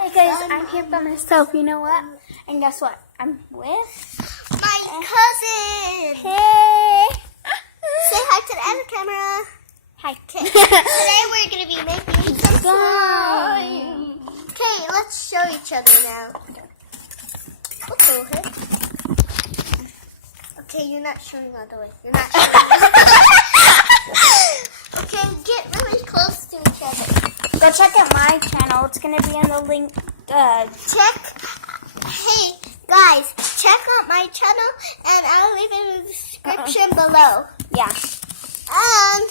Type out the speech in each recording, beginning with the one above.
Hey guys, I'm here by myself, you know what? And guess what? I'm with my cousin. Hey! Say hi to the other camera. Hi. Okay. Today we're going to be making some slime. Okay, let's show each other now. Okay. Okay, you're not showing all the way. You're not showing. Okay, get really close to each other. Go check out my channel. It's going to be in the link. Hey, guys, check out my channel, and I'll leave it in the description below. Yeah. And,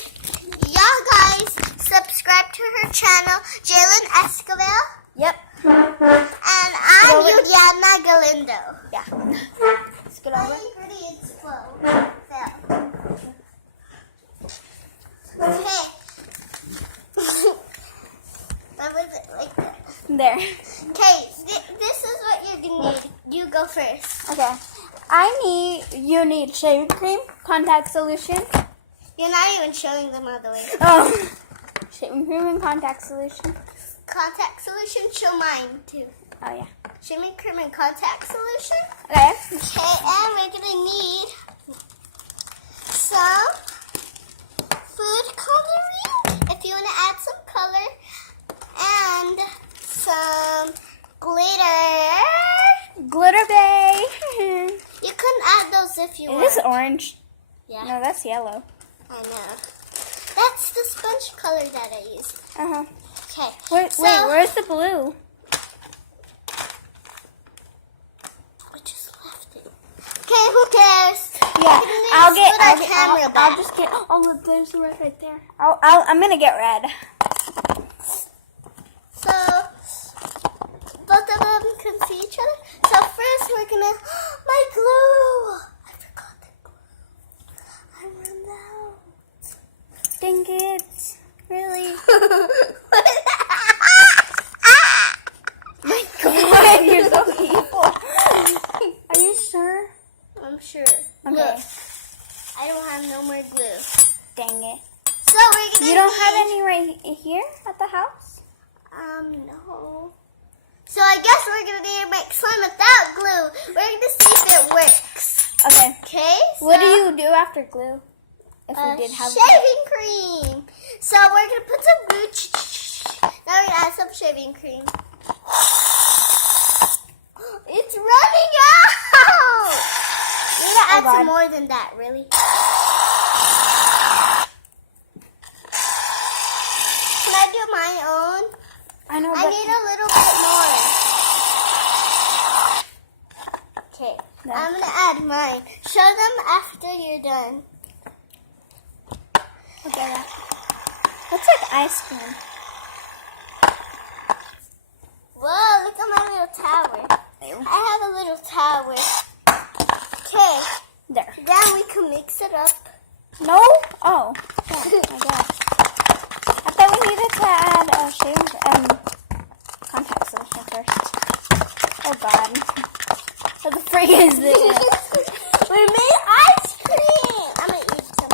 y'all guys, subscribe to her channel, Jalen Esquivel. Yep. And I'm Juliana Galindo. Yeah. Let's get My over. ingredients flow. Okay. That was it like that. There. Okay, this is what you're gonna need. You go first. Okay. You need shaving cream, contact solution. You're not even showing them all the way. Oh. Shaving cream and contact solution. Contact solution, show mine too. Oh, yeah. Shaving cream and contact solution. Okay. Okay, and we're gonna need some food coloring, if you wanna add some color, and some glitter. Glitter Bay. You can add those if you want. Is this orange? Yeah, No, that's yellow. I know. That's the sponge color that I use. Uh-huh. Okay. Wait, where's the blue? I just left it. Okay, who cares? Yeah, camera back. I'll just get. Oh, look, there's the red right there. I'm gonna get red. So both of them can see each other. So first we're gonna my glue. I forgot the glue. I ran out. Dang it! Really? My God, you're so evil. Are you sure? I'm sure. Okay. Look, I don't have no more glue. Dang it! So we're gonna. You don't have any right here at the house? No. So I guess we're gonna need to make slime without glue. We're gonna see if it works. Okay. Okay. So, What do you do after glue? If we did have shaving cream. So we're gonna put some glue. Now we're gonna add some shaving cream. It's running out. We need to add some more than that, really. Can I do my own? I know. I But need a little bit more. Okay, No. I'm gonna add mine. Show them after you're done. okay. Looks like ice cream. Whoa, look at my little tower. I have a little tower. Okay, There. then we can mix it up. No? Oh. Oh my God. I thought we needed to add shaving contact solution first. Oh God. What the freak is this? We made ice cream. I'm gonna eat some.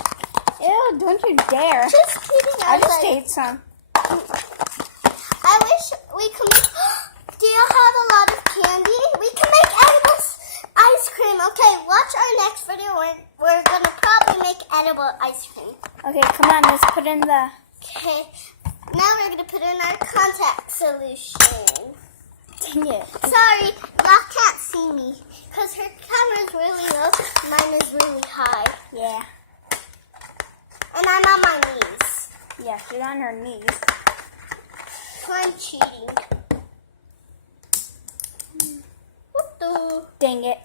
Ew, don't you dare. Just kidding. I just ate some. I wish we could make. Do you have a lot of candy? We can make edible ice cream. Okay, watch our next video. We're gonna probably make edible ice cream. Okay, come on, let's put in the... Okay, now we're gonna put in our contact solution. Dang it. Sorry, y'all can't see me because her camera's really low. Mine is really high, Yeah. and I'm on my knees. Yeah, she's on her knees. So I'm cheating. What the? Dang it.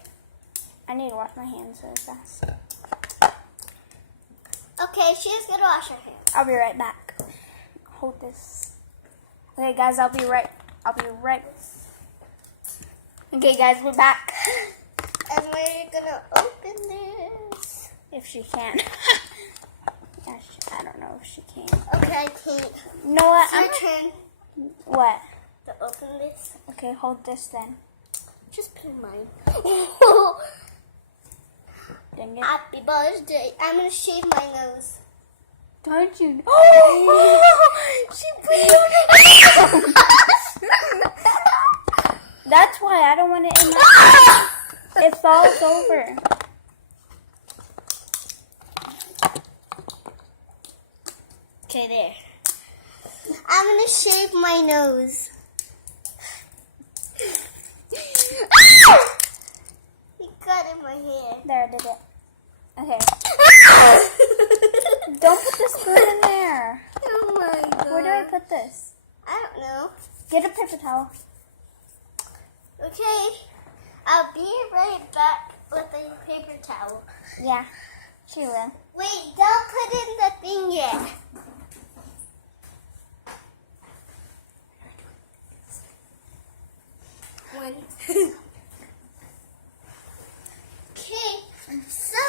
I need to wash my hands really fast. Okay, she's gonna wash her hands. I'll be right back. Hold this. Okay, guys, I'll be right. Okay, guys, we're back. And we're gonna open this. If she can. Yeah, I don't know if she can. Okay, I can't. You know what? It's your turn What? to open this. Okay, hold this then. Just put in mine. Dang it. Happy birthday. I'm gonna shave my nose. Don't you? Oh, she put it on her. why I don't want it in my. It falls over. Okay, there. I'm gonna shave my nose. You got in my hair. There, I did it. Okay. Don't put the spoon in there. Oh my god. Where do I put this? I don't know. Get a paper towel. Okay. I'll be right back with a paper towel. Yeah, she will. Wait, don't put in the thing yet. One. Okay, so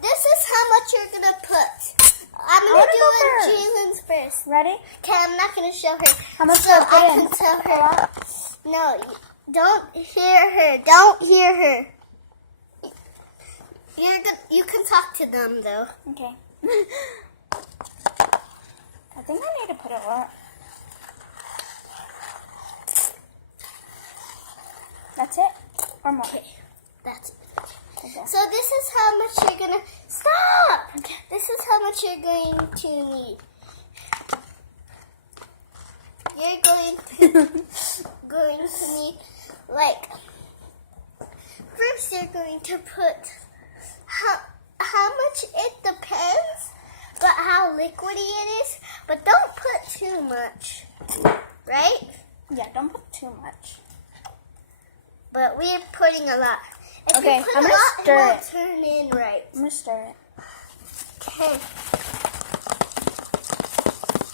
this is how much you're gonna put. I'm gonna wanna do go it Jalen's first. Ready? Okay, I'm not gonna show her. How much so do I put I in? can tell her. No, don't hear her. Don't hear her. You're good. You can talk to them though. Okay. I think I need to put it what? That's it? Or more? Okay, that's it. Okay. So this is how much you're gonna stop. This is how much you're going to need. You're going to need like first you're going to put how much it depends, but how liquidy it is. But don't put too much, right? Yeah, don't put too much. But we're putting a lot. If Okay, you put I'm a gonna lot, stir it won't it. turn in right. I'm gonna stir it. Okay.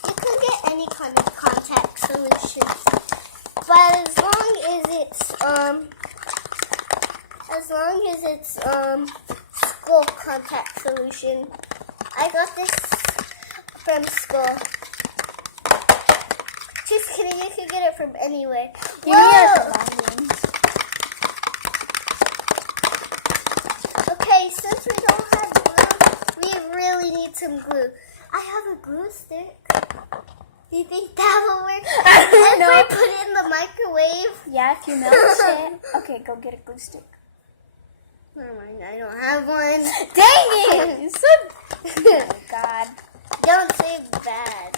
You can get any kind of contact solution, but as long as it's school contact solution. I got this from school. Just kidding, you can get it from anywhere. Give me your surroundings. Okay, since we don't have glue, we really need some glue. I have a glue stick. Do you think that will work? I don't If know. I put it in the microwave? Yeah, if you melt it. Okay, go get a glue stick. Never mind, I don't have one. Dang it! You said. Oh my god. Don't say bad.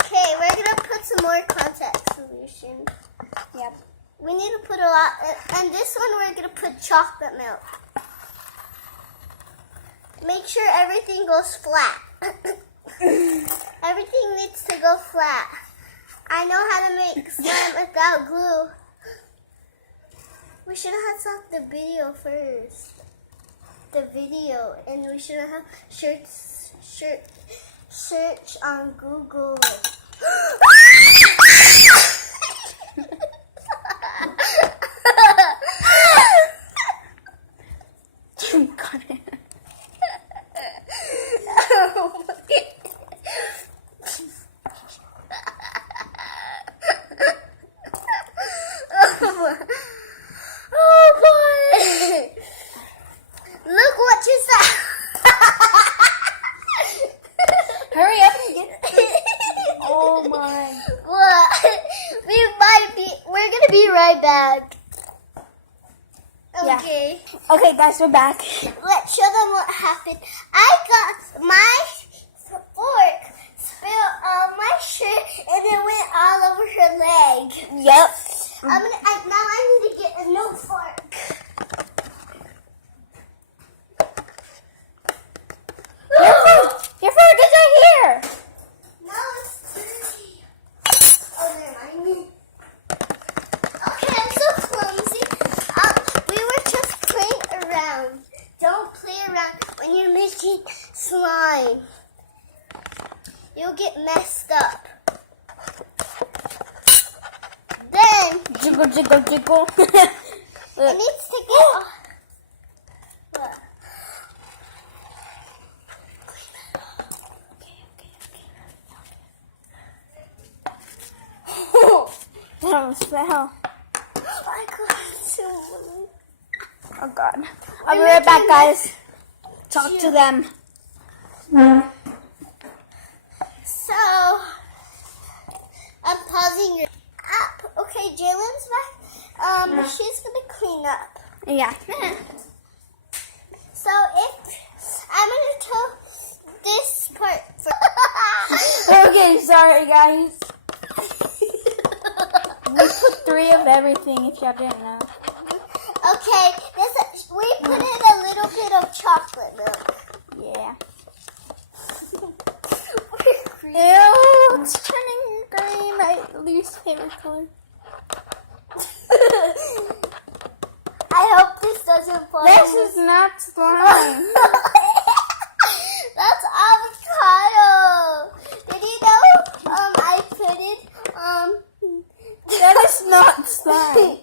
Okay, we're gonna put some more contact solution. Yep. We need to put a lot, and this one we're gonna put chocolate milk. Make sure everything goes flat. Everything needs to go flat. I know how to make slime without glue. We should have stopped the video first. The video, and we should have search on Google. You got it. Oh boy! Look what you saw. Hurry up and get this. Oh my. What? We're gonna be right back. Yeah. Okay. Okay, guys, we're back. Let's show them what happened. I got my fork spilled on my shirt and it went all over her leg. Yep. Now I need to get a new fork. Your fork is right here. No, it's dirty. Oh, never mind. Okay, I'm so clumsy. We were just playing around. Don't play around when you're making slime. You'll get messed up. Then, Jiggle, jiggle, jiggle. it needs to get off. What? That almost fell. I got so Oh god. I'll be right back, guys. Talk to them. So, I'm pausing your. Okay, Jalen's back. She's gonna clean up. Yeah. So if I'm gonna tell this part first. Okay, sorry guys. We put 3 of everything if y'all didn't know. Okay, we put in a little bit of chocolate milk. Yeah. Ew, it's turning green. My least favorite color. I hope this doesn't fall. This is not slime. That's avocado. Did you know? I put it. That is not slime.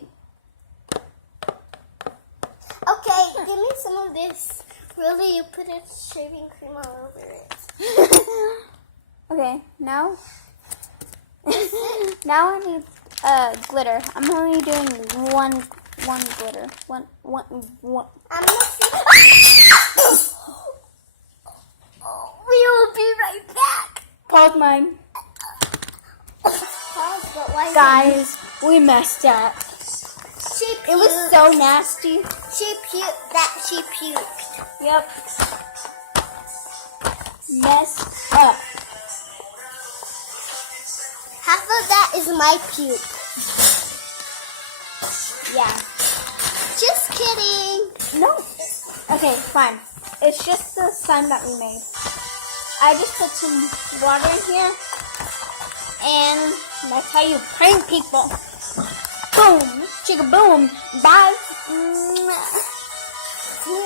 Okay, give me some of this. Really, you put a shaving cream all over it. Okay, now I need glitter. I'm only doing one glitter. One. I'm gonna see. We will be right back. Pause mine. Pause, but why? Guys, we messed up. She It was puked. so nasty. She puked. She puked. Yep. Messed up. Half of that is my puke. Yeah. Just kidding. No. Okay, fine. It's just the slime that we made. I just put some water in here. And that's how you prank people. Boom. Chicka boom. Bye.